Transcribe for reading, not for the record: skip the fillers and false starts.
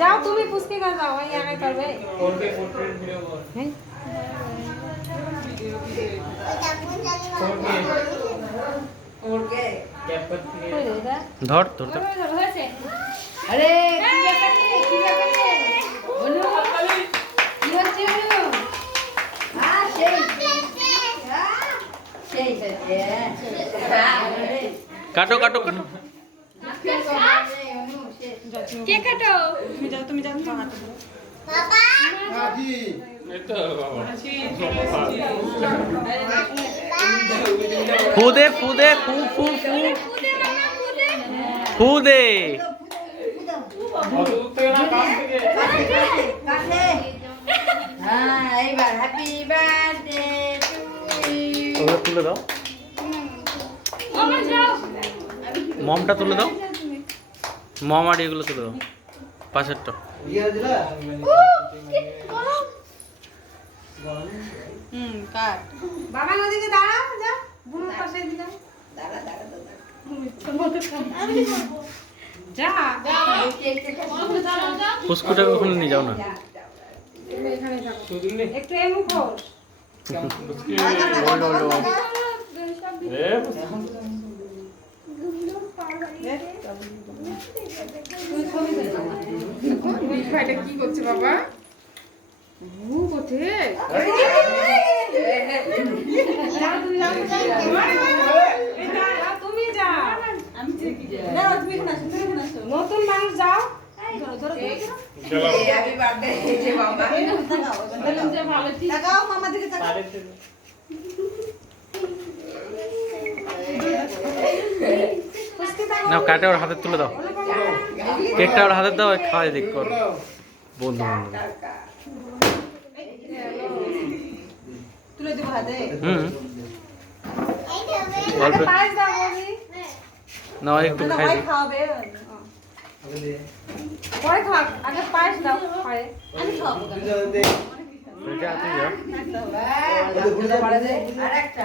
যাও তুমি পুচকে কাজ যাও এই একাই করবে হ্যাঁ ধর তোর আরে কি ব্যাপার কি ব্যাপার বলো কি হচ্ছে বলো কাটো কাটো কাটো কে কাটো তুমি যাও ফু দে ফু দে ফু ফু ফু ফু দে এইবার হ্যাপি বার্থডে ওগুলো তুলে দাও মমটা তুলে দাও মম আর এগুলো তুলে দাও পাশেরটা কাট বাবা নদীতে দাঁড়া যা বুনুর পাশে দিলাম দাঁড়া যা ফুসকুটাকে ওখানে নিয়ে যাও না এখানে থাকো একটু এমু খাও কি করছে বাবা তুমি যাও নতুন মানুষ যাও নাও কাটে ওর হাতে তুলে দাও কেকটা ওর হাতে দাও খাওয়াই দেখ কর বন্ধু বন্ধু তুলে দেবো হাতে অল্প পায়েস দাও বৌদি না একটু খাই দিই খাওয়াবে পরে খাওয়া আগে পায়েস দাও পায়ে আমি খাওয়াবো যা তুই যা আরেকটা